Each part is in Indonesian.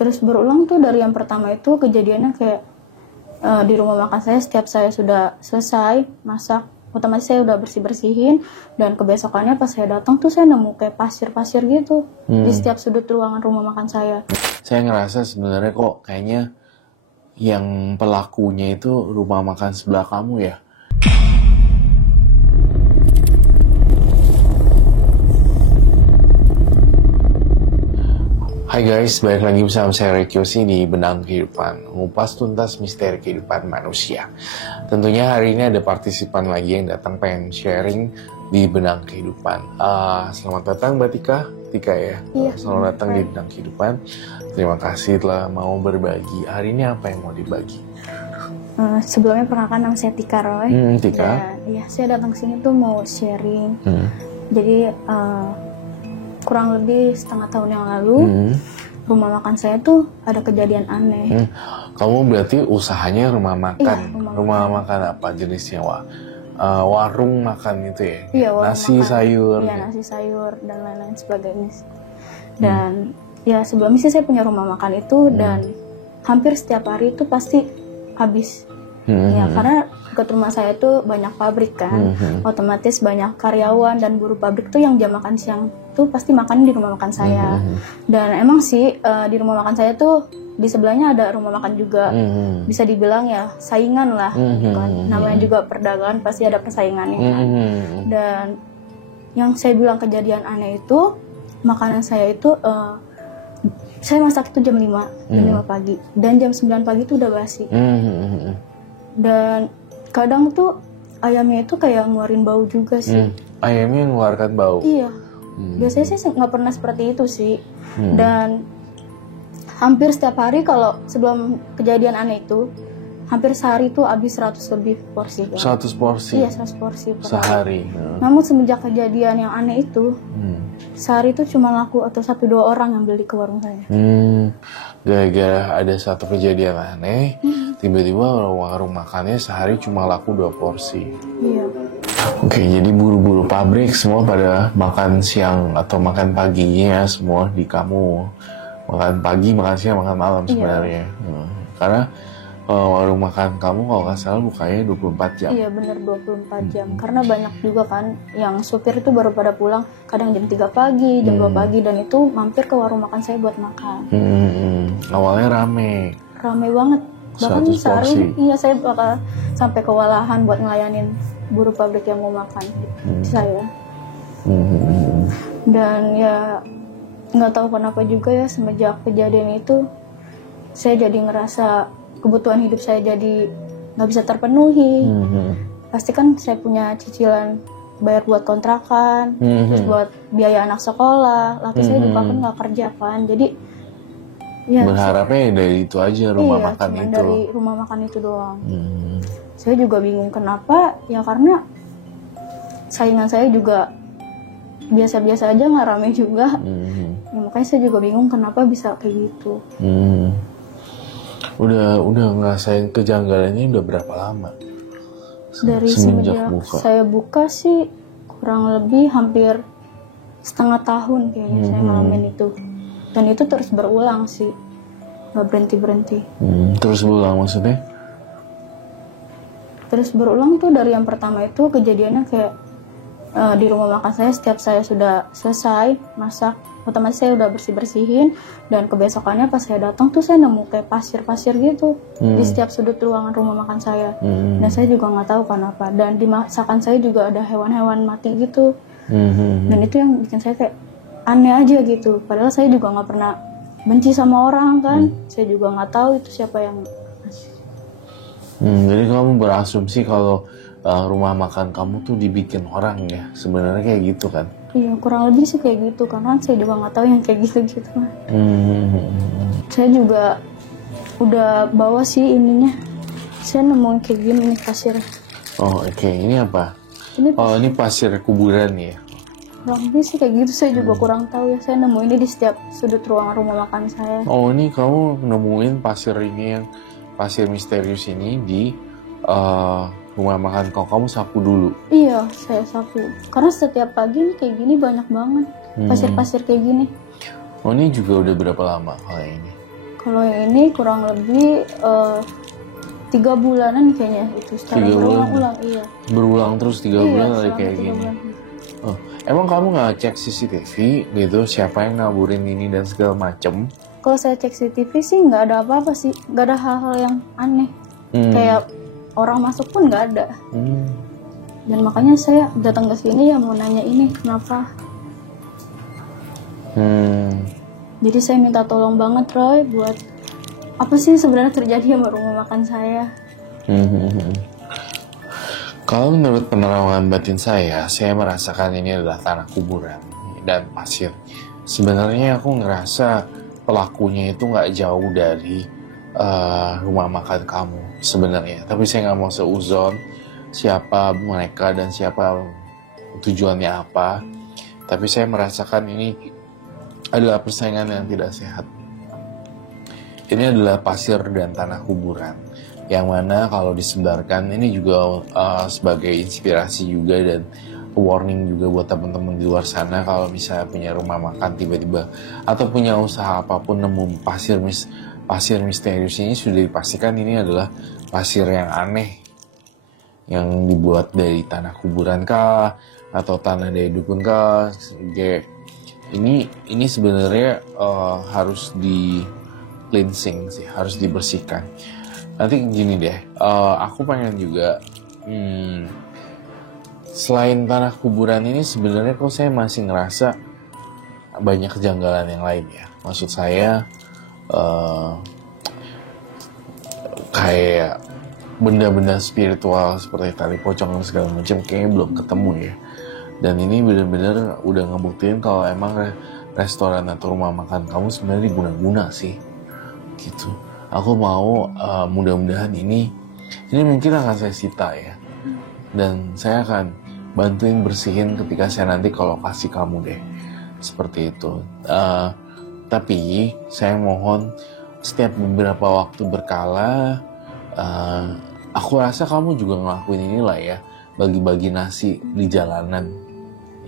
Terus berulang tuh dari yang pertama itu kejadiannya kayak di rumah makan saya setiap saya sudah selesai masak, otomatis saya udah bersih-bersihin, dan kebesokannya pas saya datang tuh saya nemu kayak pasir-pasir gitu di setiap sudut ruangan rumah makan saya. Saya ngerasa sebenarnya kok kayaknya yang pelakunya itu rumah makan sebelah kamu ya. Hai guys, balik lagi bersama saya Rekyosi di Benang Kehidupan, mengupas tuntas misteri kehidupan manusia. Tentunya hari ini ada partisipan lagi yang datang pengen sharing di Benang Kehidupan. Selamat datang Mbak Tika ya. Iya. Selamat datang di Benang Kehidupan. Terima kasih telah mau berbagi. Hari ini apa yang mau dibagi? Sebelumnya perkenalkan, nama saya Tika Roy. Tika. Iya, saya datang sini tuh mau sharing. Jadi kurang lebih setengah tahun yang lalu, rumah makan saya tuh ada kejadian aneh. Kamu berarti usahanya rumah makan? Iya, rumah makan apa jenisnya? Warung makan itu ya? Iya, warung nasi makan. sayur. Iya, nasi sayur dan lain-lain sebagainya. Dan ya sebelumnya sih saya punya rumah makan itu, dan hampir setiap hari itu pasti habis. Ya, karena dekat rumah saya itu banyak pabrik kan, otomatis banyak karyawan dan buruh pabrik tuh yang jam makan siang tuh pasti makan di rumah makan saya. Dan emang sih di rumah makan saya tuh di sebelahnya ada rumah makan juga, bisa dibilang ya saingan lah, kan? Namanya juga perdagangan pasti ada persaingannya kan. Dan yang saya bilang kejadian aneh itu, makanan saya itu saya masak itu jam 5 pagi, dan jam 9 pagi itu udah basi. Dan kadang tuh ayamnya itu kayak ngeluarin bau juga sih. Ayamnya mengeluarkan bau? Iya. Biasanya sih nggak pernah seperti itu sih. Dan hampir setiap hari kalau sebelum kejadian aneh itu, hampir sehari tuh habis 100 lebih porsi. 100 porsi? Iya, 100 porsi per sehari. Namun semenjak kejadian yang aneh itu, sehari itu cuma laku atau 1-2 orang yang beli ke warung saya. Gara-gara ada satu kejadian aneh, tiba-tiba warung makannya sehari cuma laku 2 porsi. Iya. Oke, jadi buru-buru pabrik semua pada makan siang atau makan paginya semua di kamu. Makan pagi, makan siang, makan malam sebenarnya. Karena warung makan kamu kalau nggak salah bukanya 24 jam. Iya bener, 24 jam. Karena banyak juga kan yang supir itu baru pada pulang kadang jam 3 pagi, jam 2 pagi, dan itu mampir ke warung makan saya buat makan. Awalnya rame Banget. Bahkan 100 sehari porsi. saya bakal sampai kewalahan buat ngelayanin buruh pabrik yang mau makan saya. Dan ya nggak tahu kenapa juga ya, semenjak kejadian itu saya jadi ngerasa kebutuhan hidup saya jadi nggak bisa terpenuhi. Pasti kan saya punya cicilan bayar buat kontrakan, terus buat biaya anak sekolah. Laki saya juga kan nggak kerja kan, jadi ya berharapnya dari itu aja, rumah makan cuma itu. dari rumah makan itu doang. Saya juga bingung kenapa, ya karena saingan saya juga biasa-biasa aja, nggak rame juga. Ya, makanya saya juga bingung kenapa bisa kayak gitu. Udah ngerasain kejanggalannya udah berapa lama? Dari semenjak saya buka sih kurang lebih hampir setengah tahun kayaknya saya ngalamin itu. Dan itu terus berulang sih, nggak berhenti-berhenti. Terus berulang maksudnya? Terus berulang tuh dari yang pertama itu kejadiannya kayak di rumah makan saya setiap saya sudah selesai masak, otomatis saya udah bersih-bersihin, dan kebesokannya pas saya datang tuh saya nemu kayak pasir-pasir gitu di setiap sudut ruangan rumah makan saya. Dan saya juga nggak tahu kenapa. Dan di masakan saya juga ada hewan-hewan mati gitu. Dan itu yang bikin saya kayak aneh aja gitu. Padahal saya juga nggak pernah benci sama orang kan. Saya juga nggak tahu itu siapa yang jadi kamu berasumsi kalau rumah makan kamu tuh dibikin orang ya, sebenarnya kayak gitu kan? Iya, kurang lebih sih kayak gitu, karena saya juga nggak tahu yang kayak gitu-gitu. Saya juga udah bawa sih ininya. Saya nemuin kayak gini nih pasir. Oh oke. Ini apa? Ini Ini pasir kuburan ya? kurang lebih sih kayak gitu, saya juga kurang tahu ya. Saya nemu ini di setiap sudut ruangan rumah makan saya. Oh, ini kamu nemuin pasir ini, yang pasir misterius ini di rumah makan kamu sapu dulu? Iya, saya sapu. Karena setiap pagi nih kayak gini banyak banget pasir-pasir kayak gini. Oh, ini juga udah berapa lama kalau ini? Kalau yang ini kurang lebih 3 bulanan kayaknya itu secara 3 bulan? berulang-ulang. Iya. Berulang terus 3 bulan kali selama kayak 3 gini. bulan. Oh, emang kamu nggak cek CCTV gitu, siapa yang ngaburin ini dan segala macem? Kalau saya cek CCTV sih nggak ada apa-apa sih, nggak ada hal-hal yang aneh. Kayak orang masuk pun nggak ada. Dan makanya saya datang ke sini ya mau nanya ini kenapa. Jadi saya minta tolong banget Roy buat apa sih sebenarnya terjadi sama rumah makan saya. Kalau menurut penerawangan batin saya merasakan ini adalah tanah kuburan dan pasir. Sebenarnya aku ngerasa pelakunya itu nggak jauh dari rumah makan kamu sebenarnya. Tapi saya nggak mau seuzon siapa mereka dan siapa tujuannya apa. Tapi saya merasakan ini adalah persaingan yang tidak sehat. Ini adalah pasir dan tanah kuburan, yang mana kalau disebarkan ini juga sebagai inspirasi juga dan warning juga buat teman-teman di luar sana kalau misalnya punya rumah makan tiba-tiba atau punya usaha apapun nemu pasir misterius ini, sudah dipastikan ini adalah pasir yang aneh yang dibuat dari tanah kuburan kah atau tanah dari dukun kah. Ini sebenarnya harus di cleansing sih, harus dibersihkan. Nanti gini deh, aku pengen juga selain tanah kuburan ini sebenarnya kok saya masih ngerasa banyak kejanggalan yang lain ya. Maksud saya kayak benda-benda spiritual seperti tali pocong dan segala macam kayaknya belum ketemu ya. Dan ini benar-benar udah ngebuktiin kalau emang restoran atau rumah makan kamu sebenarnya diguna-guna sih, gitu. Aku mau mudah-mudahan ini mungkin akan saya sita ya, dan saya akan bantuin bersihin ketika saya nanti ke lokasi kamu deh, seperti itu. Tapi saya mohon setiap beberapa waktu berkala, aku rasa kamu juga ngelakuin inilah ya, bagi-bagi nasi di jalanan.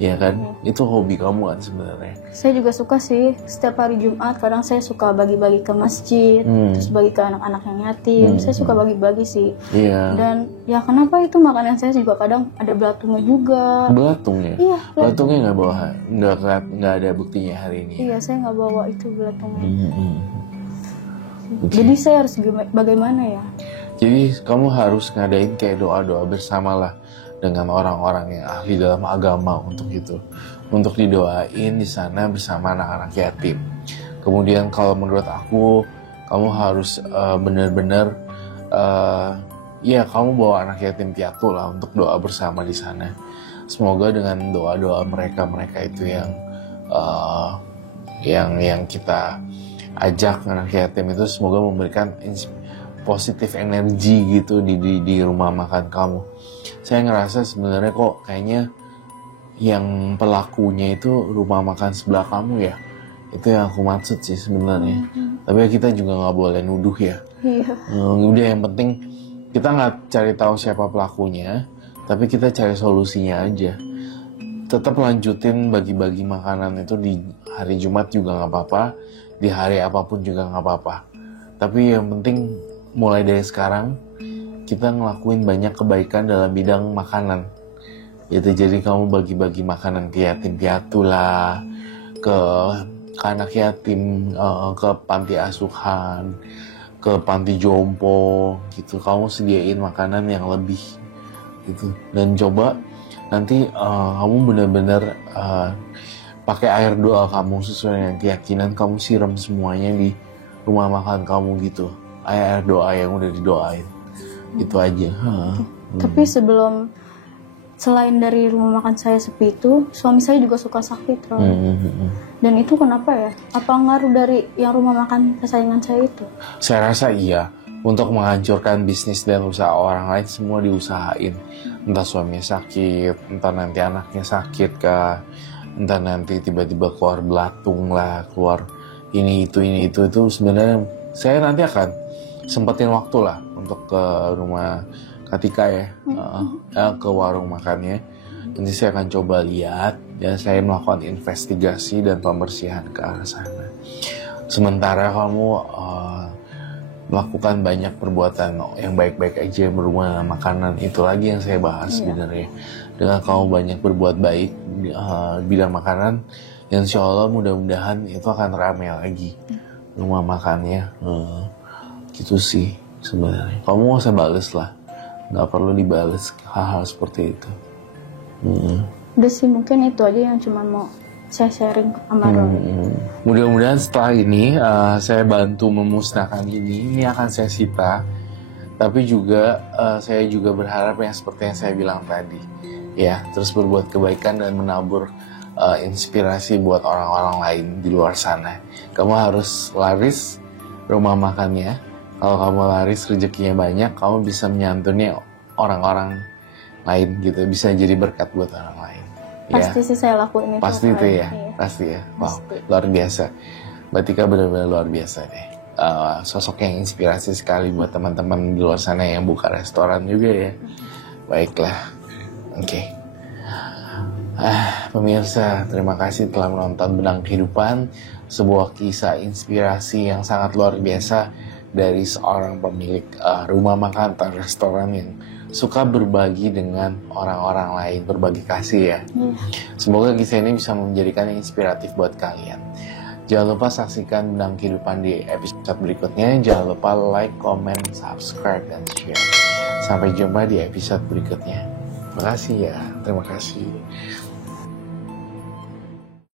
Ya kan, itu hobi kamu kan sebenarnya. Saya juga suka sih, setiap hari Jumat kadang saya suka bagi-bagi ke masjid, terus bagi ke anak-anak yang yatim. Saya suka bagi-bagi sih. Iya. Dan ya kenapa itu makanan saya juga kadang ada belatungnya juga. Belatung ya? Iya. Belatungnya nggak bawa, nggak ada buktinya hari ini. Iya, saya nggak bawa itu belatungnya. Jadi saya harus bagaimana ya? Jadi kamu harus ngadain kayak doa-doa bersama lah dengan orang-orang yang ahli dalam agama untuk itu, untuk didoain di sana bersama anak-anak yatim. Kemudian kalau menurut aku kamu harus benar-benar ya kamu bawa anak yatim piatu lah untuk doa bersama di sana. Semoga dengan doa-doa mereka itu yang kita ajak anak yatim itu semoga memberikan positif energi gitu di rumah makan kamu. Saya ngerasa sebenarnya kok kayaknya yang pelakunya itu rumah makan sebelah kamu ya. Itu yang aku maksud sih sebenarnya. Tapi ya kita juga nggak boleh nuduh ya. Iya. Udah yang penting kita nggak cari tahu siapa pelakunya, tapi kita cari solusinya aja. Tetap lanjutin bagi-bagi makanan itu di hari Jumat juga nggak apa-apa, di hari apapun juga nggak apa-apa. Tapi yang penting mulai dari sekarang kita ngelakuin banyak kebaikan dalam bidang makanan. Itu jadi kamu bagi-bagi makanan ke yatim piatu lah, ke anak yatim, ke panti asuhan, ke panti jompo gitu. Kamu sediain makanan yang lebih gitu. Dan coba nanti kamu benar-benar pakai air doa kamu sesuai dengan keyakinan, kamu siram semuanya di rumah makan kamu gitu. Air doa yang udah didoain. Itu aja. Tapi selain dari rumah makan saya sepi itu, suami saya juga suka sakit, Roy. Dan itu kenapa ya? Apa ngaruh dari yang rumah makan kesayangan saya itu? Saya rasa iya. Untuk menghancurkan bisnis dan usaha orang lain semua diusahain. Entah suaminya sakit, entah nanti anaknya sakit kah, entah nanti tiba-tiba keluar belatung lah, keluar ini itu sebenarnya saya nanti akan sempetin waktu lah untuk ke rumah Katika ya, ke warung makannya. Nanti saya akan coba lihat dan saya melakukan investigasi dan pembersihan ke arah sana. sementara kamu melakukan banyak perbuatan yang baik-baik aja berhubungan dengan makanan. Itu lagi yang saya bahas sebenarnya. Dengan kamu banyak berbuat baik di bidang makanan, insya Allah mudah-mudahan itu akan ramai lagi rumah makannya. Gitu sih sebenarnya. Kamu gak usah bales lah, nggak perlu dibales hal-hal seperti itu. Udah sih, mungkin itu aja yang cuma mau saya sharing sama Roy. Mudah-mudahan setelah ini saya bantu memusnahkan ini akan saya sita. Tapi juga saya juga berharap yang seperti yang saya bilang tadi, ya, terus berbuat kebaikan dan menabur inspirasi buat orang-orang lain di luar sana. Kamu harus laris rumah makannya. Kalau kamu laris rezekinya banyak, kamu bisa menyantuni orang-orang lain gitu, bisa jadi berkat buat orang lain. Pasti sih saya lakuin itu. Pasti itu ya, pasti ya. Wow, luar biasa. Mbak Tika benar-benar luar biasa deh. Sosok yang inspirasi sekali buat teman-teman di luar sana yang buka restoran juga ya. Baiklah, oke. Pemirsa, terima kasih telah menonton Benang Kehidupan, sebuah kisah inspirasi yang sangat luar biasa dari seorang pemilik rumah makan atau restoran yang suka berbagi dengan orang-orang lain, berbagi kasih ya. Semoga kisah ini bisa menjadikan inspiratif buat kalian. Jangan lupa saksikan Benang Kehidupan di episode berikutnya. Jangan lupa like, comment, subscribe, dan share. Sampai jumpa di episode berikutnya. Terima kasih ya, terima kasih.